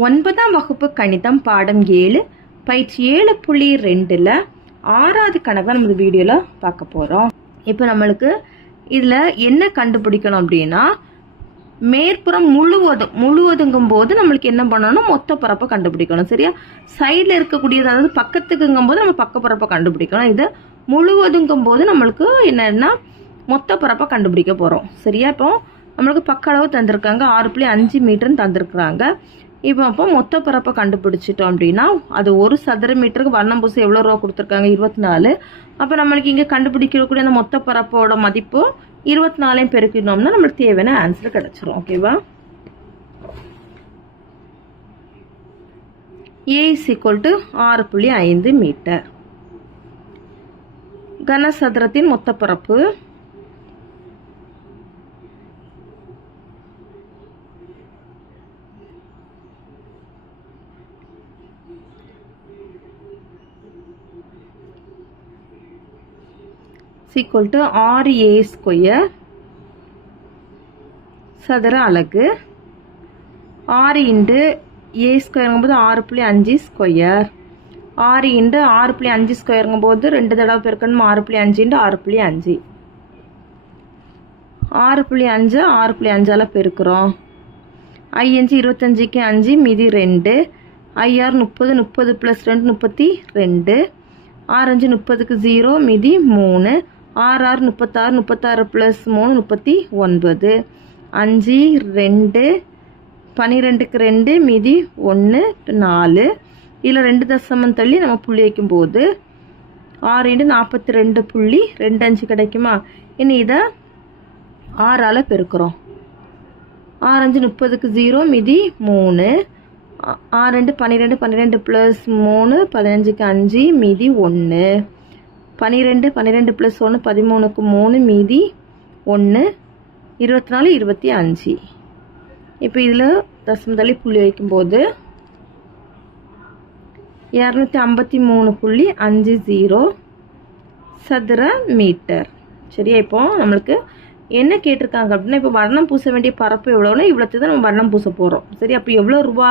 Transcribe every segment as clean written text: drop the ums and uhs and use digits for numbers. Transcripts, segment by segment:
9ஆம் வகுப்பு கணிதம் பாடம் 7 பயிற்சி 7.2ல் 6வது கணக்கு நம்ம வீடியோவில் பார்க்க போகிறோம். இப்போ நம்மளுக்கு இதில் என்ன கண்டுபிடிக்கணும் அப்படின்னா, மேற்புறம் முழுவதுங்கும் போது நம்மளுக்கு என்ன பண்ணணும், மொத்த பரப்பை கண்டுபிடிக்கணும். சரியா? சைடில் இருக்கக்கூடியது, அதாவது பக்கத்துக்குங்கும் போது நம்ம பக்க பரப்பை கண்டுபிடிக்கணும். இது முழுவதுங்கும் போது நம்மளுக்கு என்னன்னா மொத்த பரப்பை கண்டுபிடிக்க போகிறோம். சரியா? இப்போ நம்மளுக்கு பக்க அளவு தந்திருக்காங்க, 6.5 மீட்டர்னு தந்திருக்கிறாங்க. இப்போ மொத்த பரப்பை கண்டுபிடிச்சிட்டோம் அப்படின்னா, அது ஒரு சதுர மீட்டருக்கு வண்ணம் பூசை எவ்வளோ ரூபா கொடுத்துருக்காங்க, 24. அப்போ நம்மளுக்கு இங்கே கண்டுபிடிக்கக்கூடிய அந்த மொத்த பரப்போட மதிப்பு 24 பெருக்கினோம்னா நம்மளுக்கு தேவையான ஆன்சர் கிடைச்சிரும். ஓகேவா? A = 6.5 metre. கனசதுரத்தின் மொத்த பரப்பு =6a² சதுர அலகு. 6 × a² 6.5 ஸ்கொயர். 6 × 6.5 ஸ்கொயருங்கும் போது 2 தடவை பெருக்கணும், 6.5 × 6.5. 6.5 6.5ஆல் பெருக்கிறோம். 5 25க்கு 5 மீதி 2. 5 30 30 + 2 32. 6 30க்கு 0 மீதி 3. 6 36 36 + 3 39. 5 2 12க்கு 2 மீதி 1 4. இதில் 2 தசமம் தள்ளி நம்ம புள்ளி வைக்கும்போது 6 × 42.25 கிடைக்குமா? இனி இதை 6ஆல் பெருக்கிறோம். 6 30க்கு 0 மீதி 3. 6 12 12 + 3 15க்கு 5 மீதி 1. 12 12 + 1 13க்கு 3 மீதி 1 24 25. இப்போ இதில் தசமம் தள்ளி புள்ளி வைக்கும்போது 253.50 சதுர மீட்டர். சரியா? இப்போ நம்மளுக்கு என்ன கேட்டிருக்காங்க அப்படின்னா, இப்போ வர்ணம் பூச வேண்டிய பரப்பு எவ்வளோன்னா இவ்வளோத்துக்கு தான் நம்ம வர்ணம் பூச போகிறோம். சரி? அப்போ எவ்வளோ ரூபா?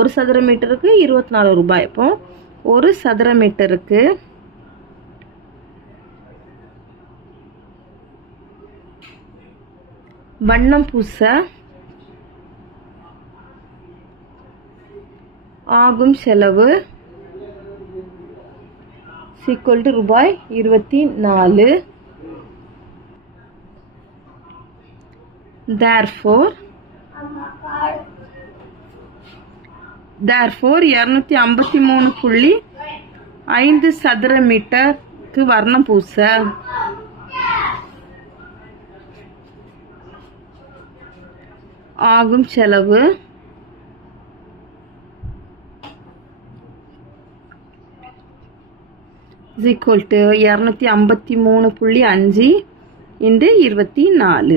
ஒரு சதுர மீட்டருக்கு 24 ரூபாய். இப்போ ஒரு சதுர மீட்டருக்கு வண்ணம் பூச ஆகும் செலவு ரூபாய் 24. Therefore 253.5 சதுர மீட்டருக்கு வர்ணம் பூச ஆகும் செலவு = 253.5 × 24.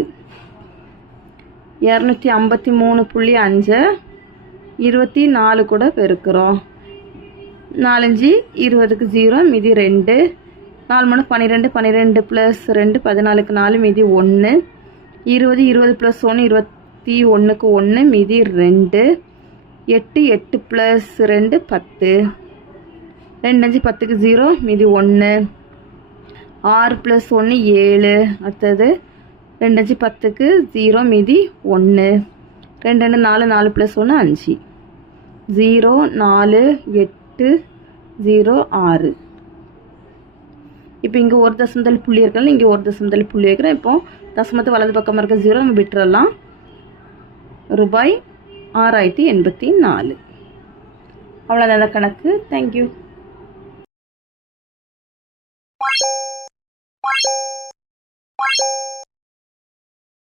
253.5 24 கூட பெருக்கிறோம். 4 20க்கு 0 மீதி 2. 4 3 12 12 + 2 14க்கு 4 மீதி 1. 20 20 + 1 21க்கு 1 மீதி 2. 8 8 + 2 10. 2 5 10க்கு 0 மீதி 1. 6 + 1 7. அடுத்தது 2 5 10க்கு 0 மீதி 1. 2 2 4 4 + 1 5. 0 4 8 0 6. இப்போ இங்கே ஒரு தசமம் தள்ளி புள்ளி இருக்கலாம், இங்கே ஒரு தசமம் தள்ளி புள்ளி வைக்கிறோம். இப்போ தசமத்து வலது பக்கம் இருக்க 0 நம்ம விட்டுறலாம். ரூபாய் 6084. அவ்வளோதான் அந்த கணக்கு. தேங்க்யூ.